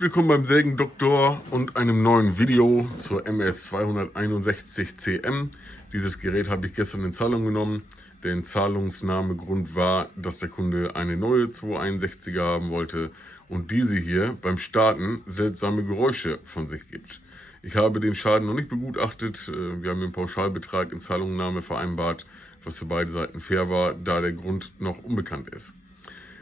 Willkommen beim Sägendoktor und einem neuen Video zur MS261CM. Dieses Gerät habe ich gestern in Zahlung genommen. Der Zahlungsnahmegrund war, dass der Kunde eine neue 261er haben wollte und diese hier beim Starten seltsame Geräusche von sich gibt. Ich habe den Schaden noch nicht begutachtet. Wir haben den Pauschalbetrag in Zahlungnahme vereinbart, was für beide Seiten fair war, da der Grund noch unbekannt ist.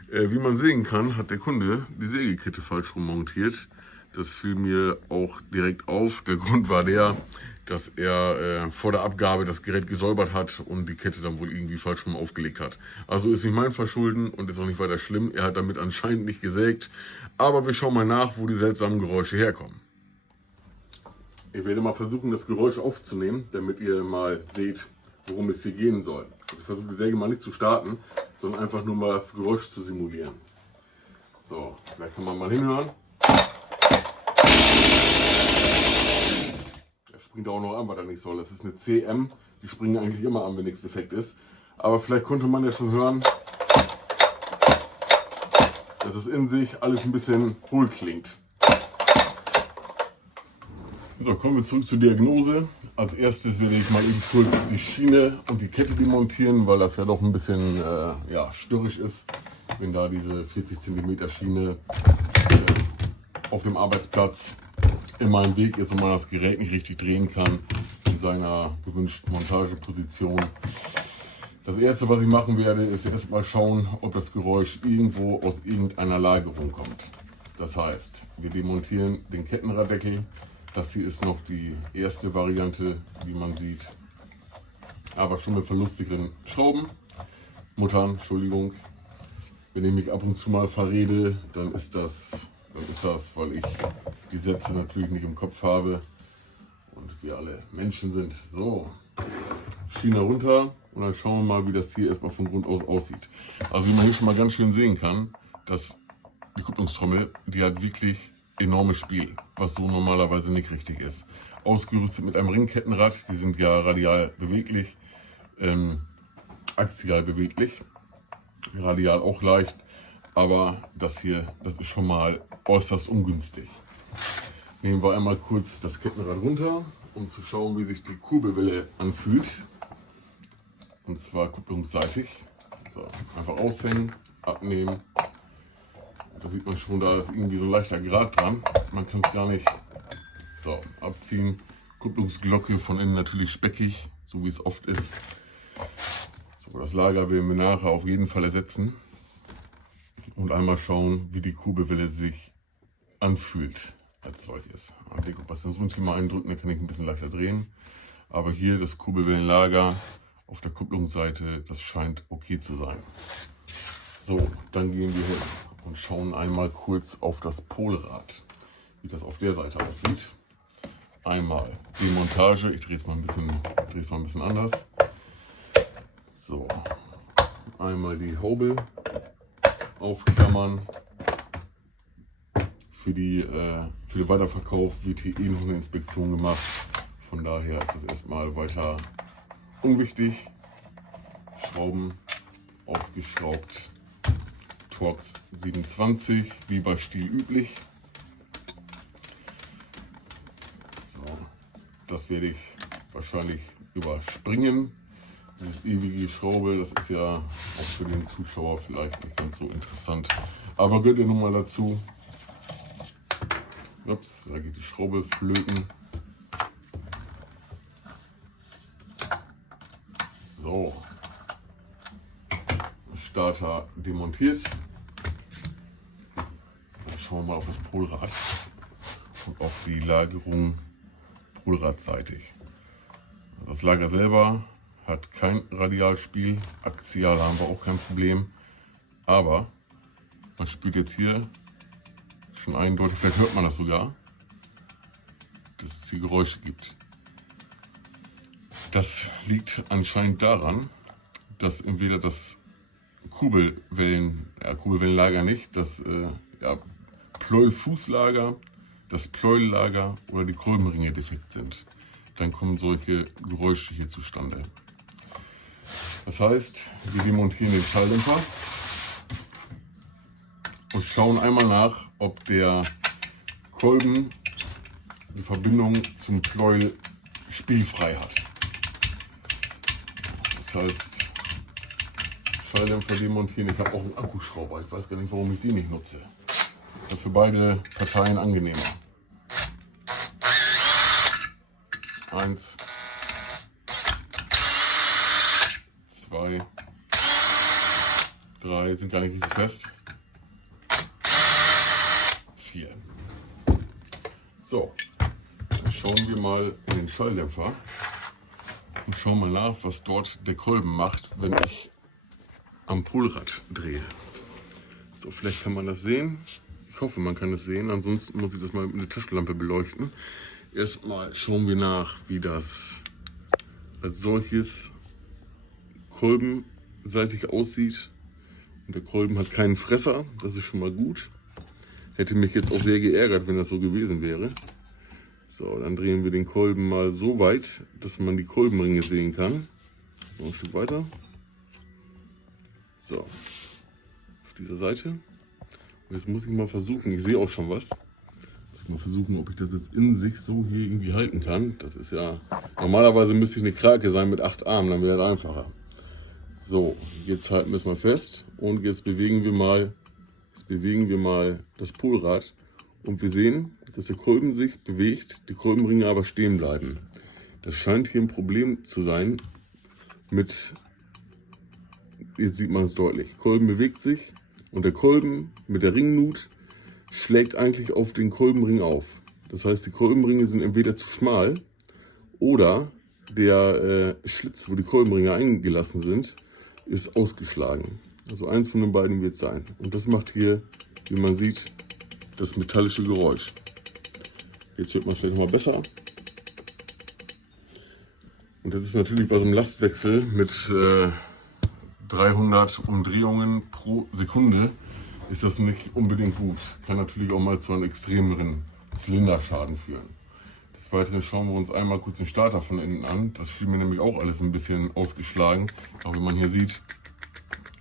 Wie man sehen kann, hat der Kunde die Sägekette falsch rum montiert. Das fiel mir auch direkt auf. Der Grund war der, dass er vor der Abgabe das Gerät gesäubert hat und die Kette dann wohl irgendwie falsch rum aufgelegt hat. Also ist nicht mein Verschulden und ist auch nicht weiter schlimm. Er hat damit anscheinend nicht gesägt. Aber wir schauen mal nach, wo die seltsamen Geräusche herkommen. Ich werde mal versuchen, das Geräusch aufzunehmen, damit ihr mal seht, worum es hier gehen soll. Also ich versuche die Säge mal nicht zu starten, sondern einfach nur mal das Geräusch zu simulieren. So, vielleicht kann man mal hinhören. Er springt auch noch an, was er nicht soll. Das ist eine CM, die springen eigentlich immer an, wenn nichts defekt ist. Aber vielleicht konnte man ja schon hören, dass es in sich alles ein bisschen hohl klingt. So, kommen wir zurück zur Diagnose. Als erstes werde ich mal eben kurz die Schiene und die Kette demontieren, weil das ja doch ein bisschen störrisch ist, wenn da diese 40 cm Schiene auf dem Arbeitsplatz immer im Weg ist und man das Gerät nicht richtig drehen kann in seiner gewünschten Montageposition. Das erste, was ich machen werde, ist erstmal schauen, ob das Geräusch irgendwo aus irgendeiner Lagerung kommt. Das heißt, wir demontieren den Kettenraddeckel. Das hier ist noch die erste Variante, wie man sieht, aber schon mit verlustigeren Schrauben, Muttern, Entschuldigung. Wenn ich mich ab und zu mal verrede, dann ist das, weil ich die Sätze natürlich nicht im Kopf habe und wir alle Menschen sind. So, Schiene runter und dann schauen wir mal, wie das hier erstmal von Grund aus aussieht. Also wie man hier schon mal ganz schön sehen kann, dass die Kupplungstrommel, die hat wirklich enormes Spiel, was so normalerweise nicht richtig ist. Ausgerüstet mit einem Ringkettenrad, die sind ja radial beweglich, axial beweglich, radial auch leicht, aber das hier, das ist schon mal äußerst ungünstig. Nehmen wir einmal kurz das Kettenrad runter, um zu schauen, wie sich die Kurbelwelle anfühlt, und zwar kupplungsseitig. So, einfach aushängen, abnehmen. Da sieht man schon, da ist irgendwie so ein leichter Grat dran. Man kann es gar nicht so abziehen. Kupplungsglocke von innen natürlich speckig, so wie es oft ist. So, das Lager werden wir nachher auf jeden Fall ersetzen. Und einmal schauen, wie die Kurbelwelle sich anfühlt als solches. Die Kompressionswunsch mal eindrücken, dann kann ich ein bisschen leichter drehen. Aber hier das Kurbelwellenlager auf der Kupplungsseite, das scheint okay zu sein. So, dann gehen wir hin und schauen einmal kurz auf das Polrad, wie das auf der Seite aussieht. Einmal die Montage, ich drehe es mal ein bisschen anders. So, einmal die Haube aufklammern. Für den Weiterverkauf wird hier noch eine Inspektion gemacht. Von daher ist es erstmal weiter unwichtig. Schrauben ausgeschraubt. Torx 27, wie bei Stihl üblich. So, das werde ich wahrscheinlich überspringen. Dieses ewige Schraube, das ist ja auch für den Zuschauer vielleicht nicht ganz so interessant. Aber gehört ihr nun mal dazu. Ups, da geht die Schraube flöten. So. Starter demontiert. Dann schauen wir mal auf das Polrad und auf die Lagerung polradseitig. Das Lager selber hat kein Radialspiel, axial haben wir auch kein Problem, aber man spürt jetzt hier schon eindeutig, vielleicht hört man das sogar, dass es hier Geräusche gibt. Das liegt anscheinend daran, dass entweder das Kurbelwellenlager nicht, das Pleuelfußlager, das Pleuellager oder die Kolbenringe defekt sind. Dann kommen solche Geräusche hier zustande. Das heißt, wir demontieren den Schalldämpfer und schauen einmal nach, ob der Kolben die Verbindung zum Knäuel spielfrei hat. Das heißt, Schalldämpfer demontieren. Ich habe auch einen Akkuschrauber. Ich weiß gar nicht, warum ich die nicht nutze. Das ist ja für beide Parteien angenehmer. 1, 2, 3, sind gar nicht richtig fest. 4. So, dann schauen wir mal in den Schalldämpfer und schauen mal nach, was dort der Kolben macht, wenn ich am Polrad drehe. So, vielleicht kann man das sehen. Ich hoffe, man kann es sehen. Ansonsten muss ich das mal mit einer Taschenlampe beleuchten. Erstmal schauen wir nach, wie das als solches kolbenseitig aussieht. Und der Kolben hat keinen Fresser, das ist schon mal gut. Hätte mich jetzt auch sehr geärgert, wenn das so gewesen wäre. So, dann drehen wir den Kolben mal so weit, dass man die Kolbenringe sehen kann. So, ein Stück weiter. So, auf dieser Seite. Und jetzt muss ich mal versuchen, ich sehe auch schon was. Muss ich mal versuchen, ob ich das jetzt in sich so hier irgendwie halten kann. Das ist ja, normalerweise müsste ich eine Krake sein mit 8 Armen, dann wäre das einfacher. So, jetzt halten wir es mal fest und jetzt bewegen wir mal das Polrad und wir sehen, dass der Kolben sich bewegt, die Kolbenringe aber stehen bleiben. Das scheint hier ein Problem zu sein mit, jetzt sieht man es deutlich, Kolben bewegt sich und der Kolben mit der Ringnut schlägt eigentlich auf den Kolbenring auf. Das heißt, die Kolbenringe sind entweder zu schmal oder der Schlitz, wo die Kolbenringe eingelassen sind, ist ausgeschlagen. Also eins von den beiden wird es sein. Und das macht hier, wie man sieht, das metallische Geräusch. Jetzt hört man es vielleicht noch mal besser. Und das ist natürlich bei so einem Lastwechsel mit 300 Umdrehungen pro Sekunde ist das nicht unbedingt gut. Kann natürlich auch mal zu einem extremeren Zylinderschaden führen. Des Weiteren schauen wir uns einmal kurz den Starter von innen an. Das schien mir nämlich auch alles ein bisschen ausgeschlagen. Aber wie man hier sieht,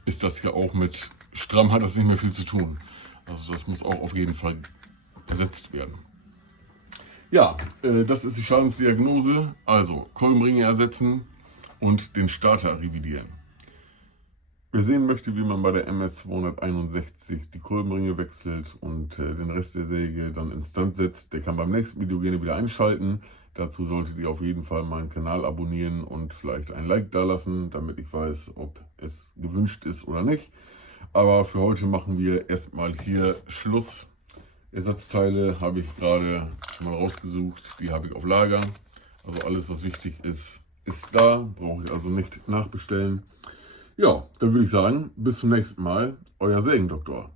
ist das hier auch mit stramm, hat das nicht mehr viel zu tun. Also das muss auch auf jeden Fall ersetzt werden. Ja, das ist die Schadensdiagnose. Also Kolbenringe ersetzen und den Starter revidieren. Wer sehen möchte, wie man bei der MS 261 die Kolbenringe wechselt und den Rest der Säge dann instand setzt, der kann beim nächsten Video gerne wieder einschalten. Dazu solltet ihr auf jeden Fall meinen Kanal abonnieren und vielleicht ein Like dalassen, damit ich weiß, ob es gewünscht ist oder nicht. Aber für heute machen wir erstmal hier Schluss. Ersatzteile habe ich gerade schon mal rausgesucht, die habe ich auf Lager. Also alles, was wichtig ist, ist da, brauche ich also nicht nachbestellen. Ja, dann würde ich sagen, bis zum nächsten Mal, euer Sägendoktor.